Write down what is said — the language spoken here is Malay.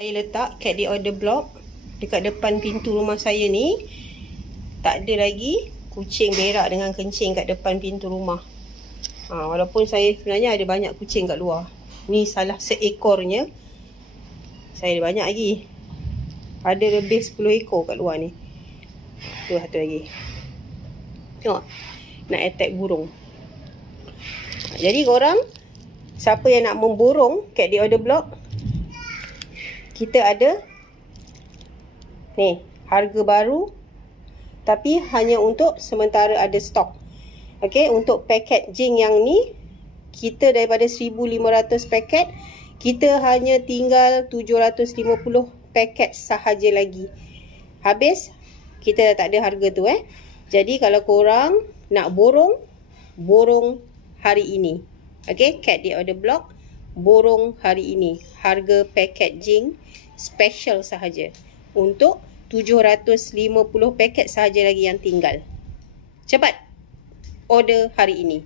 Saya letak cat the order block dekat depan pintu rumah saya ni. Tak ada lagi kucing berak dengan kencing kat depan pintu rumah. Walaupun saya sebenarnya ada banyak kucing kat luar. Ni salah seekornya. Saya ada banyak lagi. Ada lebih 10 ekor kat luar ni. Tu satu lagi. Tengok. Nak attack burung. Jadi korang, siapa yang nak memborong cat the order block, kita ada ni, harga baru, tapi hanya untuk sementara ada stok. Okey, untuk packaging yang ni, kita daripada 1,500 paket, kita hanya tinggal 750 paket sahaja lagi. Habis, kita dah tak ada harga tu Jadi kalau korang nak borong hari ini. Okey, cat the order block, borong hari ini. Harga packaging special sahaja. Untuk 750 paket sahaja lagi yang tinggal. Cepat order hari ini.